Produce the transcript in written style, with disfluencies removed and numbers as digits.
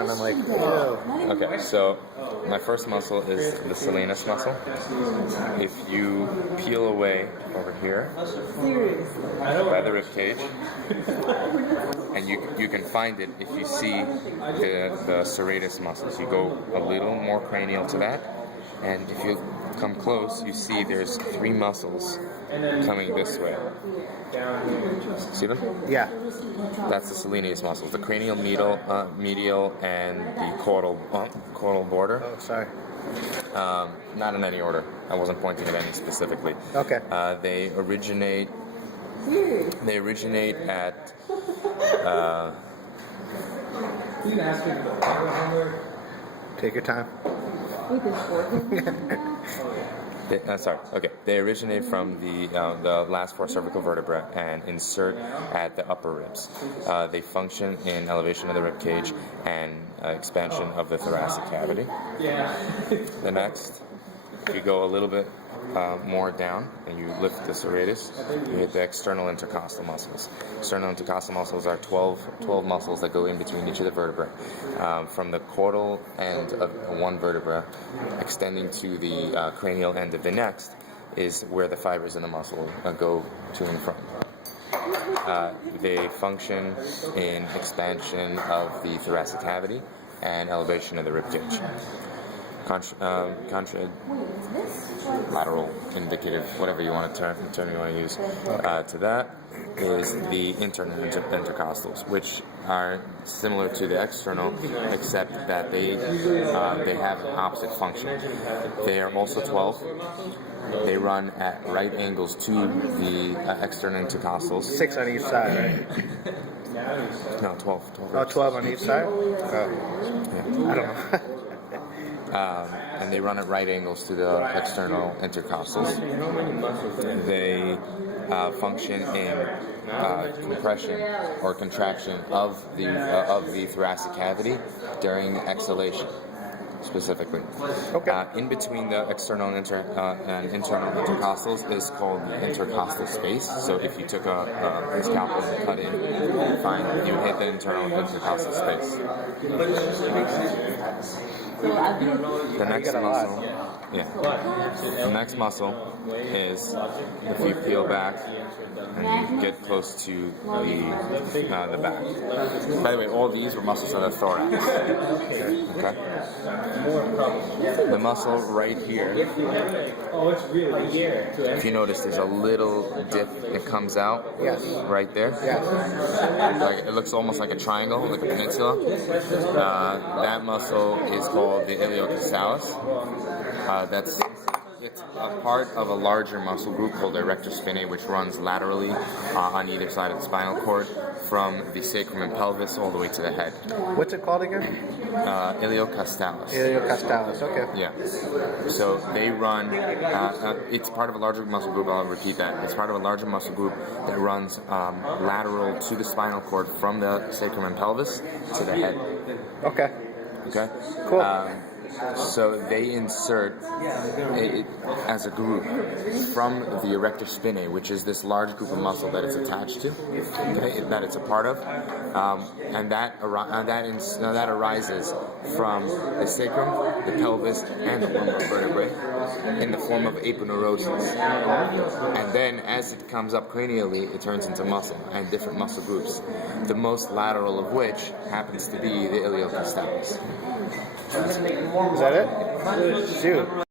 And I'm like, whoa. Okay, so my first muscle is the scalenus muscle. If you peel away over here by the rib cage, and you can find it if you see the serratus muscles. You go a little more cranial to that, and if you come close, you see there's 3 muscles coming this way. See them? Yeah. That's the scalenus muscles, the cranial medial and the caudal border. Oh, sorry. Not in any order. I wasn't pointing at any specifically. Okay. They originate at Take your time. They originate from the last 4 cervical vertebrae and insert at the upper ribs. They function in elevation of the rib cage and expansion of the thoracic cavity. The next, if you go a little bit more down and you lift the serratus, you hit the external intercostal muscles. External intercostal muscles are 12 muscles that go in between each of the vertebrae. From the caudal end of one vertebra extending to the cranial end of the next is where the fibers in the muscle go to and from. They function in expansion of the thoracic cavity and elevation of the rib cage. Lateral, indicative, whatever you want to term you want to use, to that is the internal intercostals, which are similar to the external, except that they have an opposite function. They are also 12. They run at right angles to the external intercostals. 6 on each side, right? No, 12. Oh, 12 on each side? Oh. Yeah. I don't know. And they run at right angles to the external intercostals. They function in compression or contraction of the thoracic cavity during exhalation, specifically. Okay. In between the external and internal intercostals is called the intercostal space. So if you took a scalpel and cut in, you would hit the internal intercostal space. The next muscle, The next muscle is if you peel back and you get close to the back. By the way, all these were muscles of the thorax. Okay. The muscle right here. If you notice, there's a little dip that comes out. Yes. Right there. Yes. Like it looks almost like a triangle, like a peninsula. That muscle is called the iliocostalis. It's a part of a larger muscle group called the erector spinae, which runs laterally on either side of the spinal cord from the sacrum and pelvis all the way to the head. What's it called again? Iliocostalis. Iliocostalis, okay. Yeah. So they run, it's part of a larger muscle group, I'll repeat that. It's part of a larger muscle group that runs lateral to the spinal cord from the sacrum and pelvis to the head. Okay. Okay? Cool. So they insert it as a group from the erector spinae, which is this large group of muscle that it's attached to, that it's a part of, and that arises from the sacrum, the pelvis, and the lumbar vertebrae in the form of aponeurosis. And then as it comes up cranially, it turns into muscle and different muscle groups, the most lateral of which happens to be the iliocostalis. Is that it? Dude.